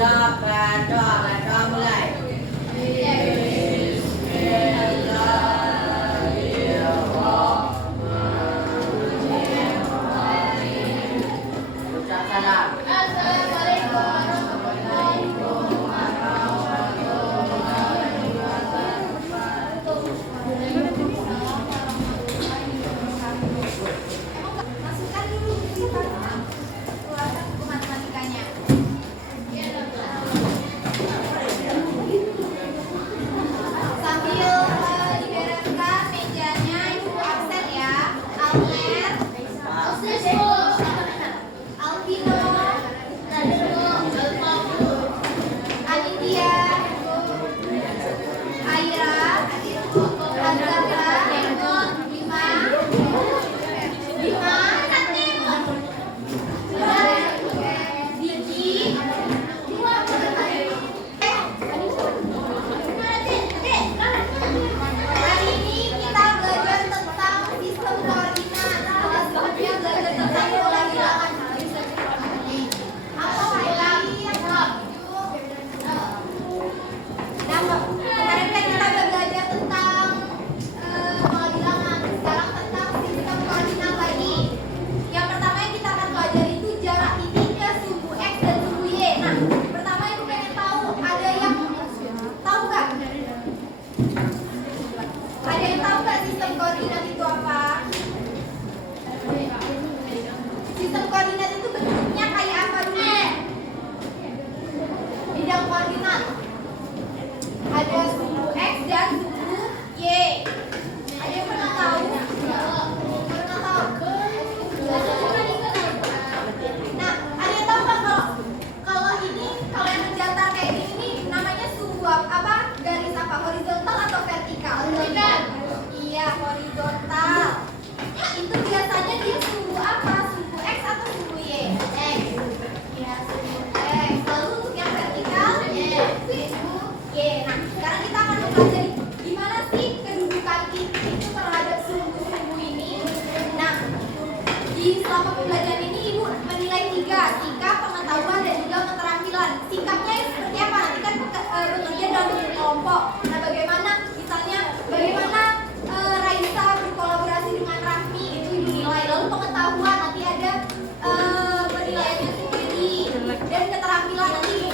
Silakan doa mulai. Bismillahirrahmanirrahim. Ucap salam. Assalamualaikum warahmatullahi Masukkan dulu keluarkan buku matematikanya. Sambil dibereskan mejanya, ibu absen ya. Almer, Alvino, Aditya, Aira, Azara, Bima, Diki, hari ini kita belajar tentang sistem koordinat. Sebelumnya belajar tentang ulang-ulangan. Apa lagi? Nah, kemarin kan kita udah belajar tentang ulang-ulangan. Sekarang tentang sistem koordinat lagi. Yang pertama yang kita akan pelajari itu jarak titiknya sumbu X dan sumbu Y. Nah, pertama ibu pengen tahu, ada yang tahu nggak? Ada yang tahu nggak sistem koordinat itu apa? Sistem koordinat itu bentuknya kayak apa dulu? Bidang koordinat. Ada sumbu X dan sumbu Y. Ada yang pernah tahu? Pernah tahu? Nah, ada yang tahu nggak kalau ini kalau yang mendatar kayak gini nih namanya sumbu apa? Garis apa? Horizontal atau vertikal? Iya, horizontal. Itu biasanya dia sumbu apa? Sumbu X atau sumbu Y? X. Iya, sumbu X. Lalu untuk yang vertikal? Sumbu Y. Nah, sekarang kita akan mempelajari gimana sih kedudukan titik itu terhadap sumbu-sumbu ini. Nah, di selama pembelajaran ini ibu menilai 3, sikap, pengetahuan, dan juga keterampilan. Sikapnya seperti apa? Nanti kan bekerja dalam bentuk kelompok. Nah, bagaimana misalnya bagaimana Raisa berkolaborasi dengan Rahmi itu ibu nilai. Lalu pengetahuan nanti ada penilaiannya sendiri. Dan keterampilan nanti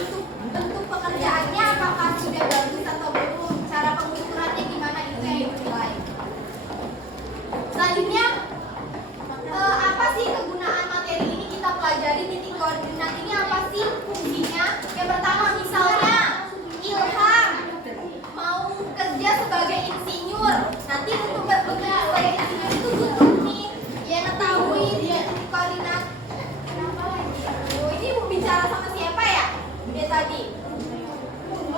bentuk pekerjaannya apakah sudah bagus atau belum. Cara pengukurannya gimana itu yang ibu nilai. Selanjutnya apa sih kegunaan materi ini kita pelajari titik koordinat ini apa sih fungsinya? Yang pertama misalnya Ilham mau kerja sebagai insinyur, nanti untuk bekerja sebagai insinyur itu butuh nih ya mengetahui titik koordinat. Oh, ini ibu bicara sama siapa ya? Dia tadi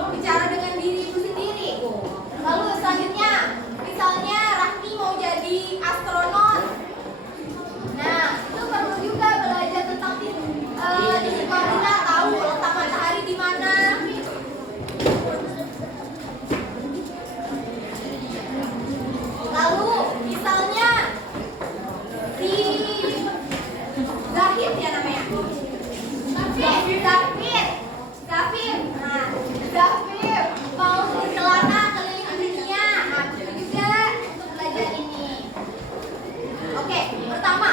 bicara dengan diri ibu sendiri. Lalu selanjutnya misalnya Rahmi mau jadi astronot. Nah, itu perlu juga belajar tentang titik koordinat, tahu letak matahari di mana. Lalu misalnya si Zahid ya namanya. Zafir. Nah, Zafir mau berkelana keliling dunia. Nah, itu juga untuk belajar ini. Oke, pertama,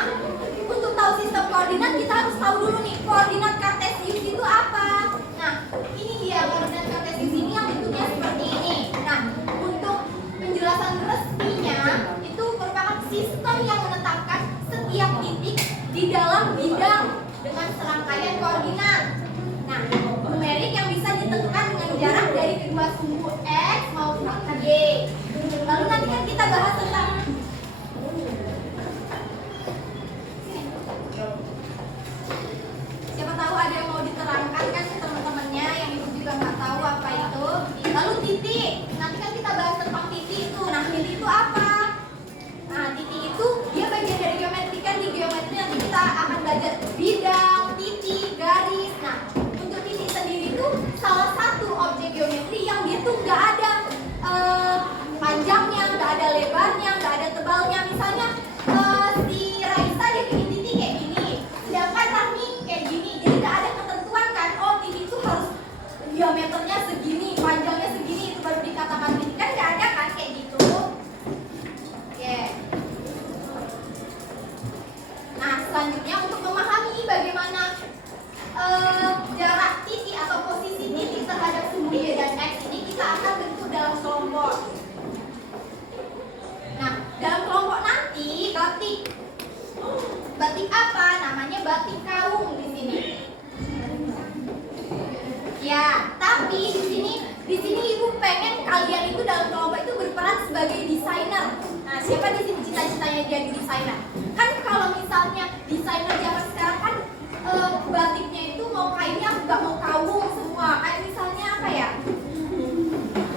untuk tahu sistem koordinat kita harus tahu dulu nih koordinat kartesius itu apa. Nah, ini dia koordinat kartesius ini yang bentuknya seperti ini. Nah, untuk penjelasan resminya itu merupakan sistem yang menetapkan setiap titik di dalam bidang dengan serangkaian koordinat. Nah, numerik yang bisa ditentukan dengan jarak dari kedua sumbu X maupun Y. Lalu nanti kan kita bahas tentang siapa tahu ada yang mau diterangkan kan ke teman-temannya yang ibu juga nggak tahu apa itu. Lalu titik, nanti kan kita bahas tentang titik itu. Nah, titik itu apa? Nah, titik itu dia bagian dari geometri kan. Di geometri nanti kita akan belajar bidang, titik, garis. Nah, untuk titik sendiri itu salah satu objek geometri yang dia tuh nggak ada panjangnya, nggak ada lebarnya, nggak ada tebalnya. Misalnya si Raisa dia bikin titik kayak gini, sedangkan Rahmi kayak gini. Jadi nggak ada ketentuan kan, oh titik itu harus diameternya segini, panjangnya segini, itu baru dikatakan gini. Kan nggak ada kan kayak gitu. Oke. Nah, selanjutnya untuk memahami bagaimana jarak titik atau posisi titik terhadap sumbu Y dan X ini, kita akan bentuk dalam kelompok. Nah, dalam kelompok nanti batik apa? Namanya batik kaung di sini. Ya, tapi di sini ibu pengen kalian itu dalam kelompok itu berperan sebagai desainer. Nah, siapa di sini cita-citanya jadi desainer? Kan kalau misalnya desainer zaman sekarang kan batiknya itu mau kainnya nggak mau kaung semua. Kayak misalnya apa ya?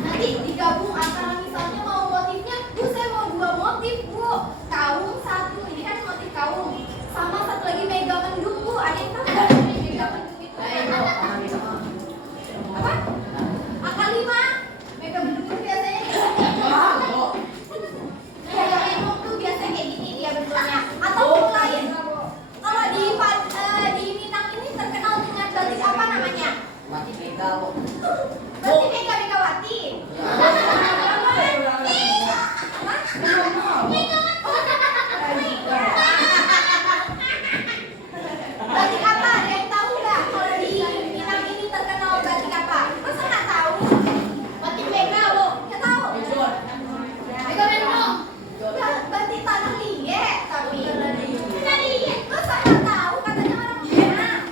Nanti digabung antara misalnya mau motifnya, Bu saya mau 2 motif Bu, kaung 1, ini kan motif kaung, sama satu lagi mega mendung Bu. Ada yang tahu nggak mega mendung itu? Apa? Angka 5. Mega mendung itu biasanya kayak gini. Mega mendung tuh biasanya kayak gini dia bentuknya. Atau yang lain. Kalau di Minang ini terkenal dengan batik apa namanya? Batik Mega, Bu. Batik Megawati. Batik apa? Ada yang tahu nggak? Kalau di Minang ini terkenal batik apa? Masa nggak tahu? Batik Mega, Bu. Nggak tahu? Mega Mendung. Batik tanah liat tapi. Tanah liat. Masa nggak tahu? Katanya orang Minang.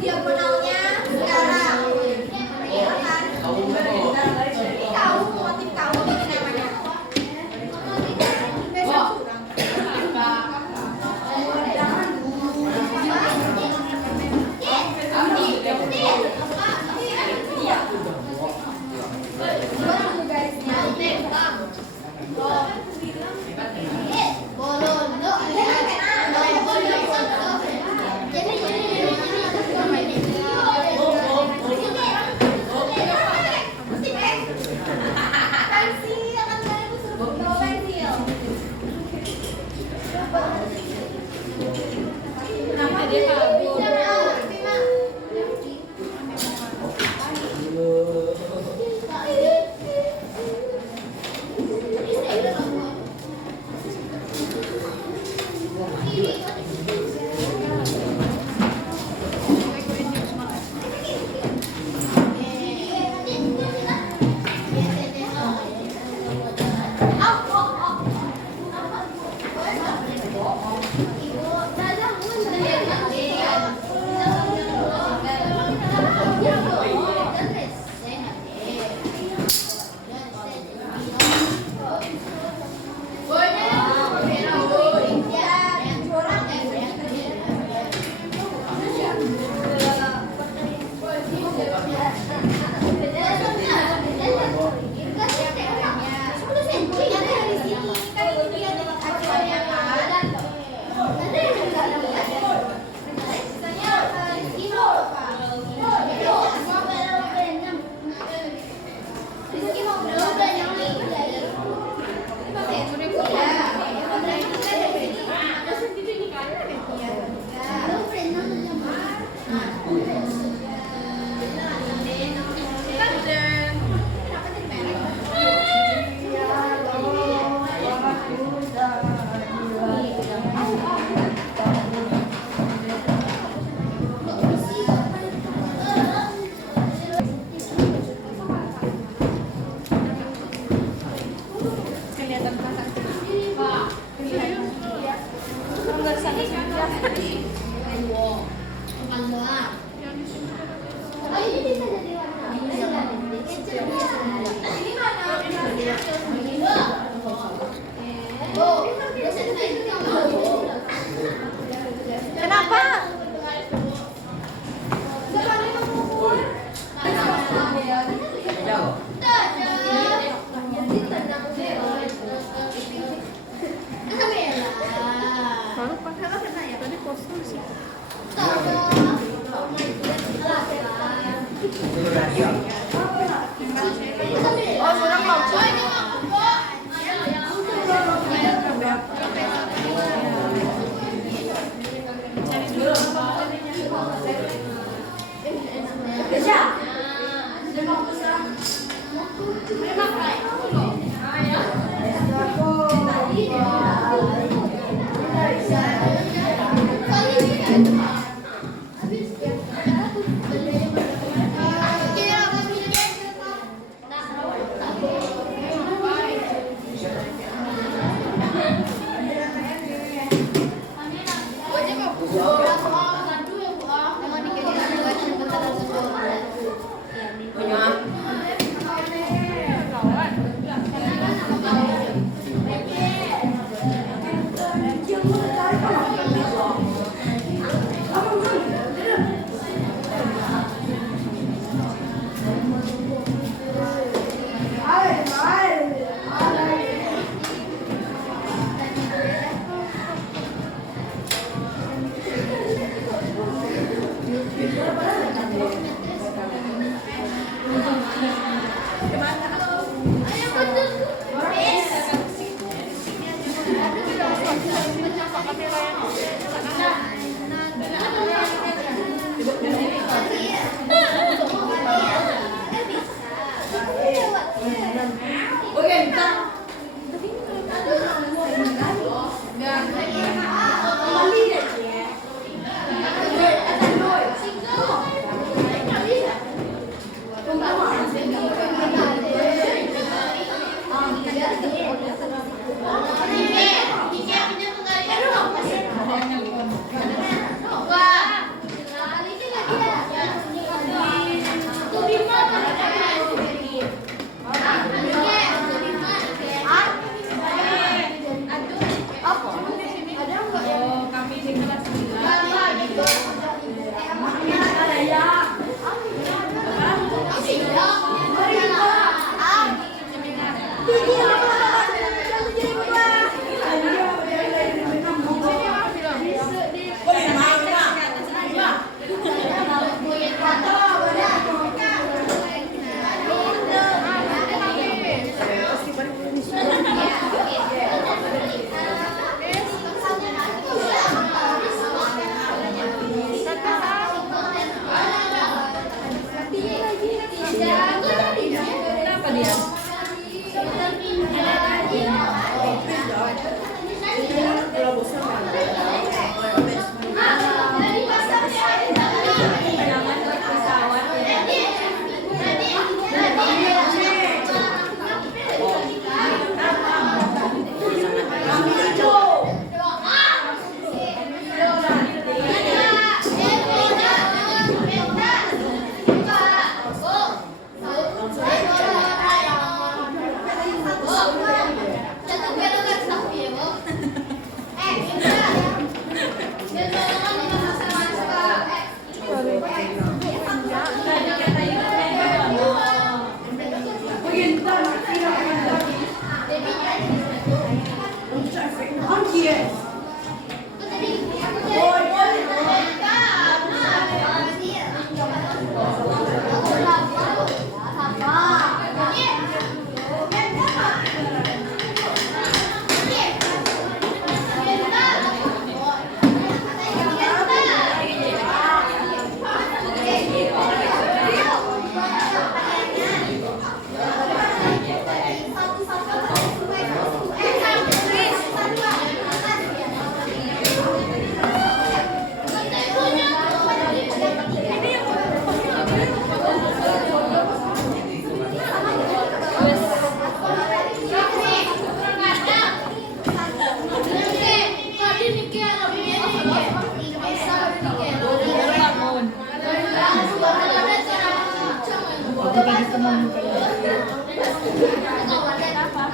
diagonalnya sekarang. Iya kan? Ini kaum, motif kaum ini namanya.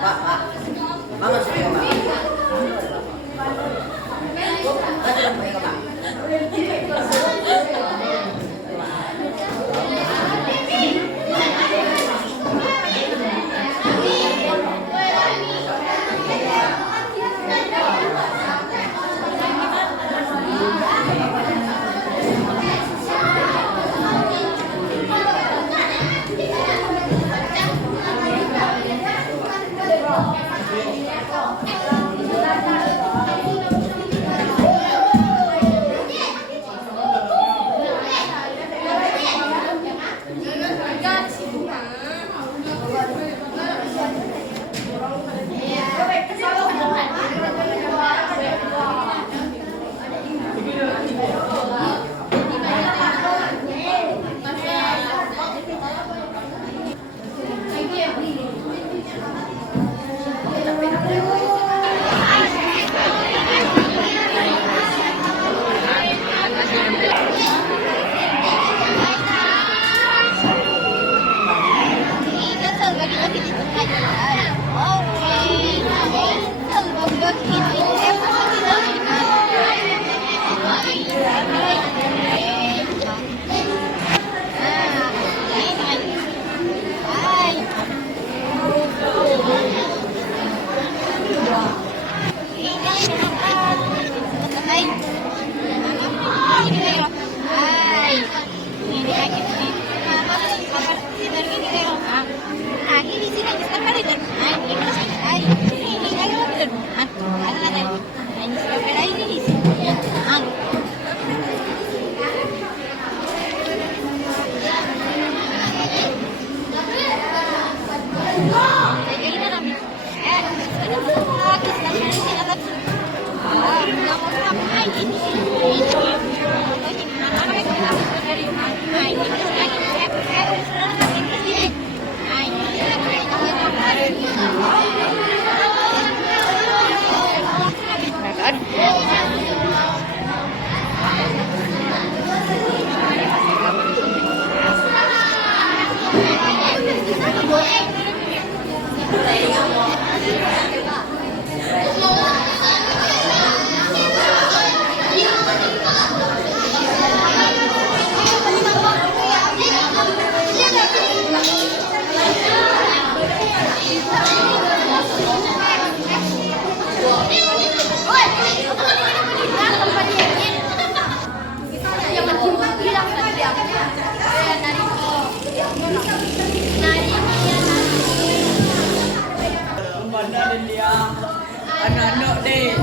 Pak. Mama sudah Pak. Betul Pak. Anak-anak deh.